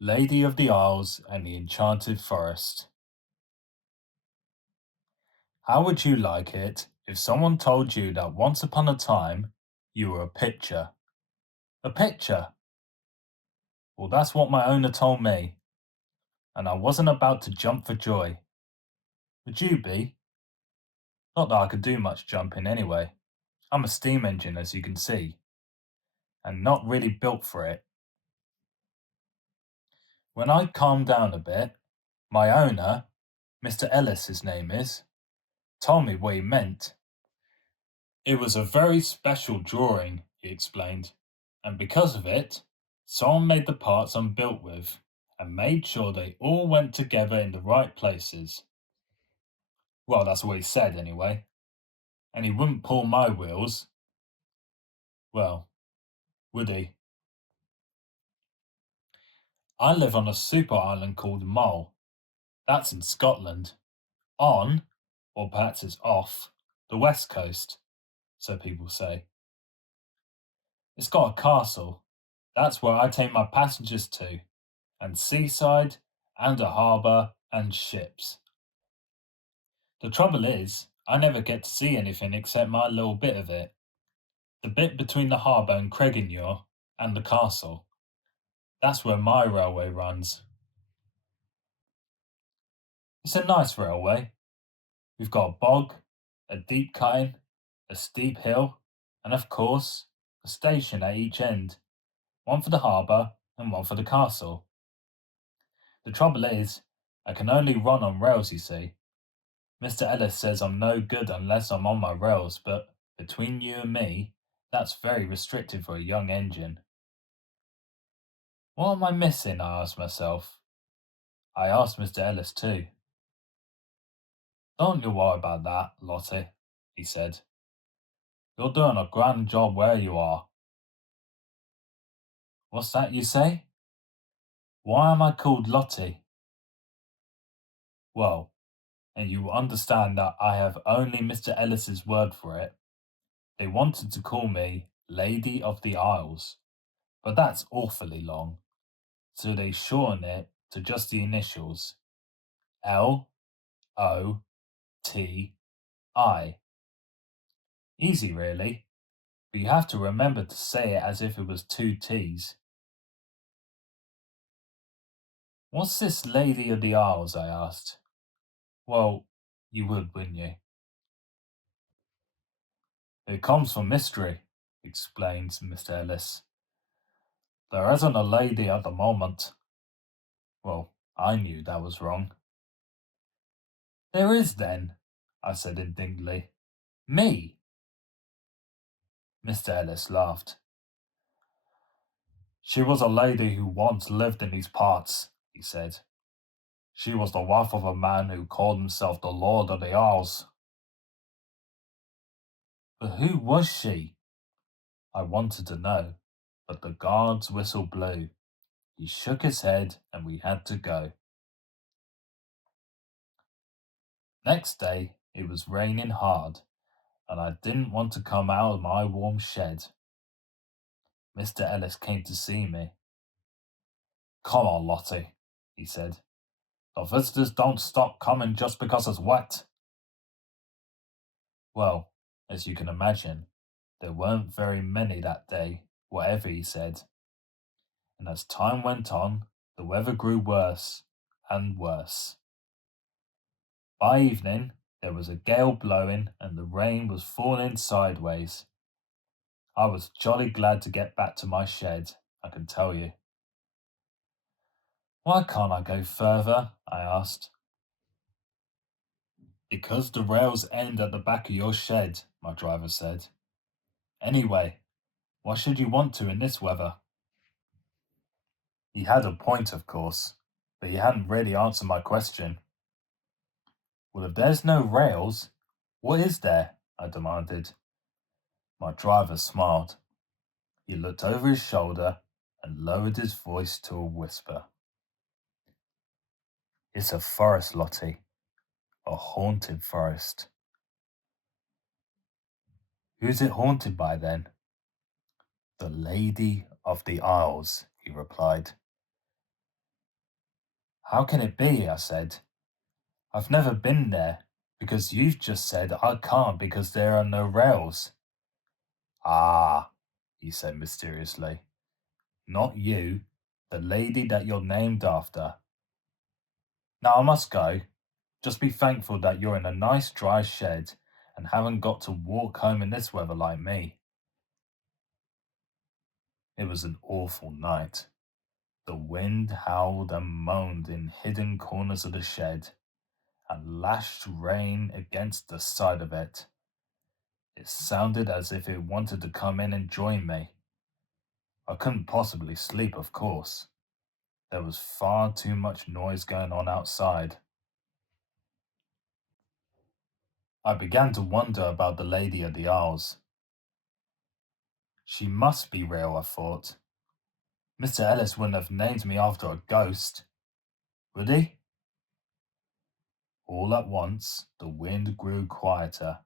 Lady of the Isles and the Enchanted Forest. How would you like it if someone told you that once upon a time you were a picture? A picture? Well, that's what my owner told me, and I wasn't about to jump for joy. Would you be? Not that I could do much jumping anyway. I'm a steam engine, as you can see, and not really built for it. When I calmed down a bit, my owner, Mr. Ellis his name is, told me what he meant. It was a very special drawing, he explained, and because of it, someone made the parts I'm built with and made sure they all went together in the right places. Well, that's what he said anyway. And he wouldn't pull my wheels. Well, would he? I live on a super island called Mull. That's in Scotland. On, or perhaps it's off, the west coast, so people say. It's got a castle. That's where I take my passengers to, and seaside, and a harbour, and ships. The trouble is, I never get to see anything except my little bit of it. The bit between the harbour and Craigenure and the castle. That's where my railway runs. It's a nice railway. We've got a bog, a deep cutting, a steep hill, and of course, a station at each end. One for the harbour and one for the castle. The trouble is, I can only run on rails, you see. Mr. Ellis says I'm no good unless I'm on my rails, but between you and me, that's very restricted for a young engine. What am I missing? I asked myself. I asked Mr. Ellis too. Don't you worry about that, LOTI, he said. You're doing a grand job where you are. What's that you say? Why am I called LOTI? Well, and you will understand that I have only Mr. Ellis's word for it. They wanted to call me Lady of the Isles, but that's awfully long, so they shorten it to just the initials LOTI. Easy, really, but you have to remember to say it as if it was two T's. What's this Lady of the Isles? I asked. Well, you would, wouldn't you? It comes from mystery, explains Mr. Ellis. There isn't a lady at the moment. Well, I knew that was wrong. There is then, I said indignantly. Me! Mr. Ellis laughed. She was a lady who once lived in these parts, he said. She was the wife of a man who called himself the Lord of the Isles. But who was she? I wanted to know, but the guard's whistle blew. He shook his head and we had to go. Next day, it was raining hard, and I didn't want to come out of my warm shed. Mr. Ellis came to see me. Come on, LOTI, he said. The visitors don't stop coming just because it's wet. Well, as you can imagine, there weren't very many that day, whatever he said. And as time went on, the weather grew worse and worse. By evening, there was a gale blowing and the rain was falling sideways. I was jolly glad to get back to my shed, I can tell you. Why can't I go further? I asked. Because the rails end at the back of your shed, my driver said. Anyway, why should you want to in this weather? He had a point, of course, but he hadn't really answered my question. Well, if there's no rails, what is there? I demanded. My driver smiled. He looked over his shoulder and lowered his voice to a whisper. It's a forest, LOTI. A haunted forest. Who's it haunted by then? The Lady of the Isles, he replied. How can it be? I said. I've never been there, because you've just said I can't because there are no rails. Ah, he said mysteriously. Not you, the lady that you're named after. Now I must go. Just be thankful that you're in a nice dry shed and haven't got to walk home in this weather like me. It was an awful night. The wind howled and moaned in hidden corners of the shed and lashed rain against the side of it. It sounded as if it wanted to come in and join me. I couldn't possibly sleep, of course. There was far too much noise going on outside. I began to wonder about the Lady of the Isles. She must be real, I thought. Mr. Ellis wouldn't have named me after a ghost, would he? All at once, the wind grew quieter.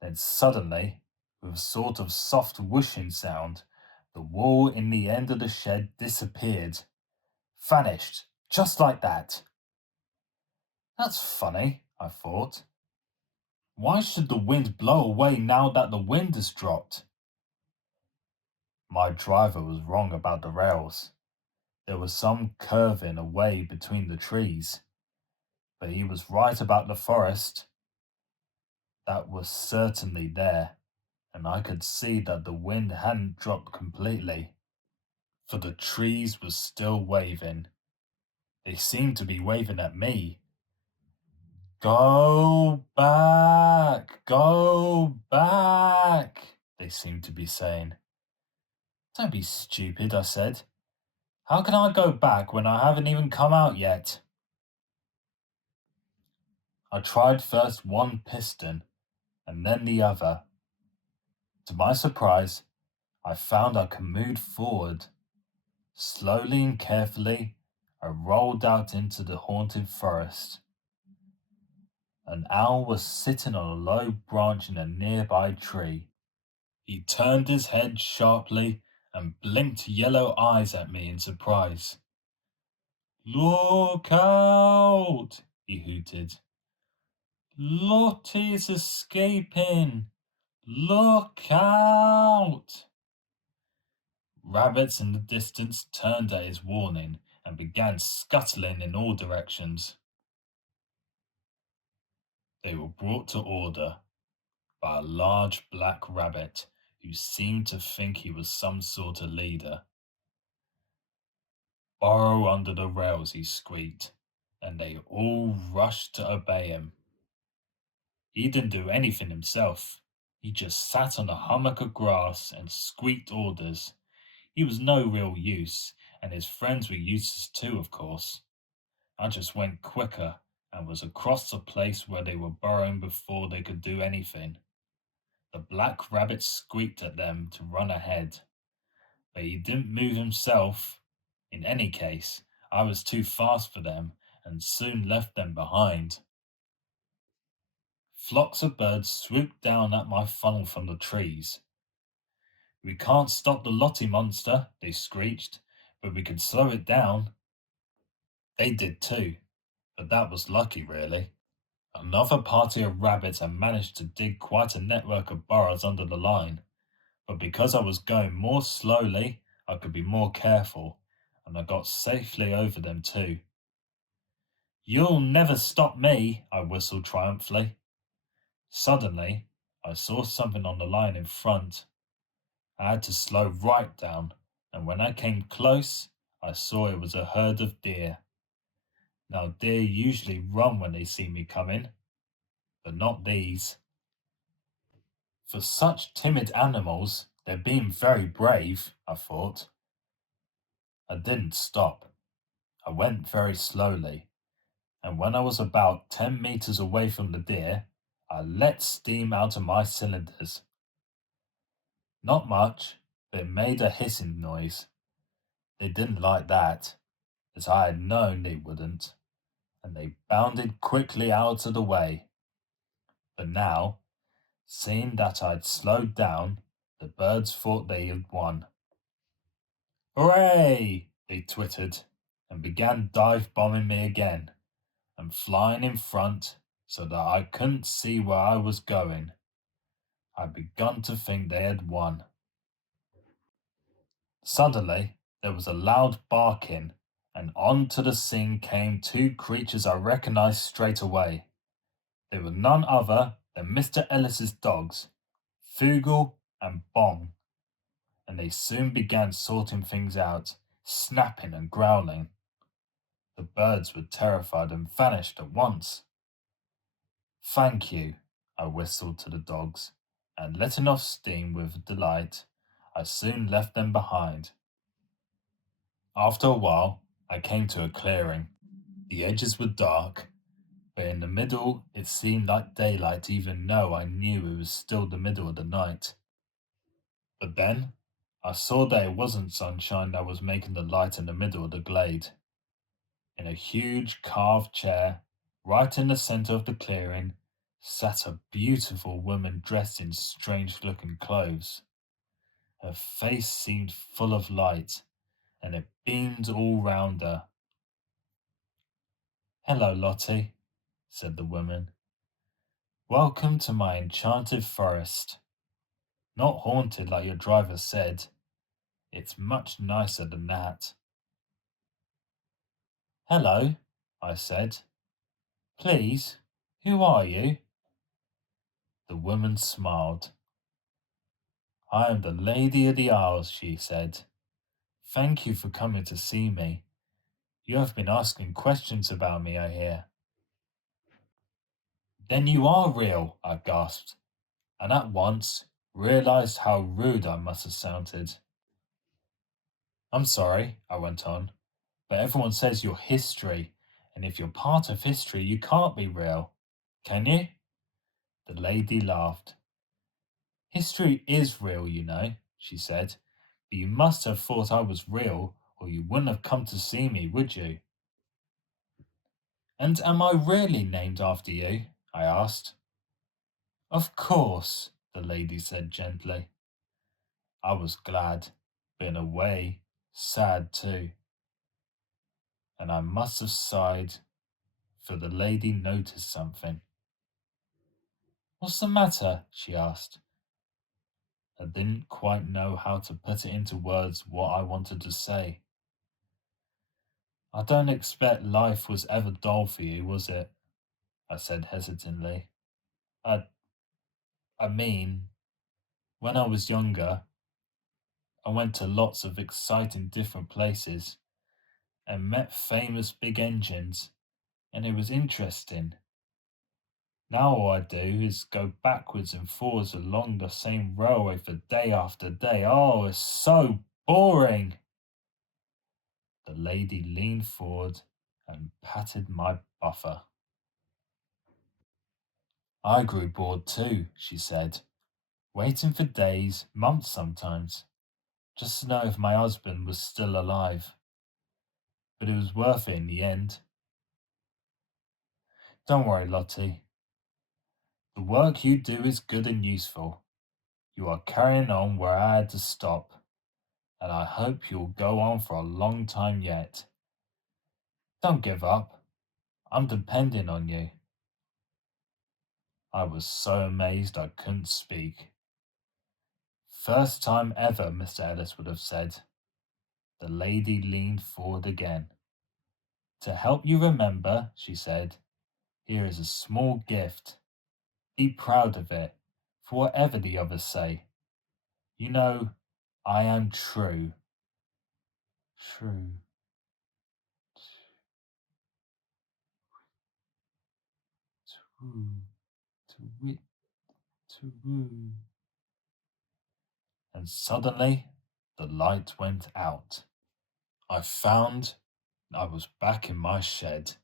Then suddenly, with a sort of soft whooshing sound, the wall in the end of the shed disappeared. Vanished, just like that. That's funny, I thought. Why should the wind blow away now that the wind has dropped? My driver was wrong about the rails. There was some curving away between the trees. But he was right about the forest. That was certainly there, and I could see that the wind hadn't dropped completely, for the trees were still waving. They seemed to be waving at me. Go back, go back, they seemed to be saying. Don't be stupid, I said. How can I go back when I haven't even come out yet? I tried first one piston and then the other. To my surprise, I found I could move forward. Slowly and carefully, I rolled out into the haunted forest. An owl was sitting on a low branch in a nearby tree. He turned his head sharply and blinked yellow eyes at me in surprise. Look out! He hooted. Lottie's escaping! Look out! Rabbits in the distance turned at his warning and began scuttling in all directions. They were brought to order by a large black rabbit who seemed to think he was some sort of leader. Burrow under the rails, he squeaked, and they all rushed to obey him. He didn't do anything himself. He just sat on a hummock of grass and squeaked orders. He was no real use, and his friends were useless too, of course. I just went quicker and was across the place where they were burrowing before they could do anything. The black rabbit squeaked at them to run ahead, but he didn't move himself. In any case, I was too fast for them and soon left them behind. Flocks of birds swooped down at my funnel from the trees. We can't stop the LOTI monster, they screeched, but we could slow it down. They did too, but that was lucky, really. Another party of rabbits had managed to dig quite a network of burrows under the line, but because I was going more slowly, I could be more careful, and I got safely over them too. You'll never stop me, I whistled triumphantly. Suddenly, I saw something on the line in front. I had to slow right down, and when I came close, I saw it was a herd of deer. Now, deer usually run when they see me coming, but not these. For such timid animals, they're being very brave, I thought. I didn't stop. I went very slowly, and when I was about 10 meters away from the deer, I let steam out of my cylinders. Not much, but it made a hissing noise. They didn't like that, as I had known they wouldn't, and they bounded quickly out of the way. But now, seeing that I'd slowed down, the birds thought they had won. Hooray! They twittered, and began dive bombing me again and flying in front so that I couldn't see where I was going. I'd begun to think they had won. Suddenly, there was a loud barking, and onto the scene came two creatures I recognized straight away. They were none other than Mr. Ellis's dogs, Fugel and Bong, and they soon began sorting things out, snapping and growling. The birds were terrified and vanished at once. Thank you, I whistled to the dogs, and letting off steam with delight, I soon left them behind. After a while, I came to a clearing. The edges were dark, but in the middle it seemed like daylight even though I knew it was still the middle of the night. But then, I saw that it wasn't sunshine that was making the light in the middle of the glade. In a huge carved chair, right in the center of the clearing, sat a beautiful woman dressed in strange-looking clothes. Her face seemed full of light, and it beamed all round her. "Hello, Lottie," said the woman. "Welcome to my enchanted forest. Not haunted like your driver said. It's much nicer than that." "Hello," I said. "Please, who are you?" The woman smiled. "I am the Lady of the Isles," she said. "Thank you for coming to see me. You have been asking questions about me, I hear." "Then you are real," I gasped, and at once realized how rude I must have sounded. "I'm sorry," I went on, "but everyone says you're history, and if you're part of history, you can't be real. Can you?" The lady laughed. "History is real, you know," she said, "but you must have thought I was real, or you wouldn't have come to see me, would you?" "And am I really named after you?" I asked. "Of course," the lady said gently. I was glad, but in a way, sad too. And I must have sighed, for the lady noticed something. "What's the matter?" she asked. I didn't quite know how to put it into words what I wanted to say. "I don't expect life was ever dull for you, was it?" I said hesitantly. I, I mean, when I was younger, I went to lots of exciting different places and met famous big engines, and it was interesting. Now all I do is go backwards and forwards along the same railway for day after day. Oh, it's so boring." The lady leaned forward and patted my buffer. "I grew bored too," she said, "waiting for days, months sometimes, just to know if my husband was still alive. But it was worth it in the end. Don't worry, Lottie. The work you do is good and useful. You are carrying on where I had to stop, and I hope you'll go on for a long time yet. Don't give up. I'm depending on you." I was so amazed I couldn't speak. "First time ever," Mr. Ellis would have said. The lady leaned forward again. "To help you remember," she said, "here is a small gift. Be proud of it, for whatever the others say. You know, I am true." True. True. True. True. And suddenly, the light went out. I found I was back in my shed,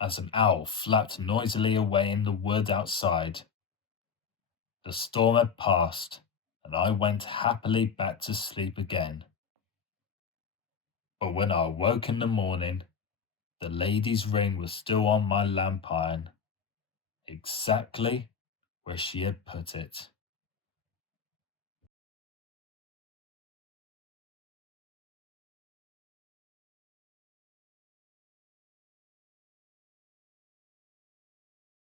as an owl flapped noisily away in the wood outside. The storm had passed, and I went happily back to sleep again. But when I awoke in the morning, the lady's ring was still on my lamp iron, exactly where she had put it.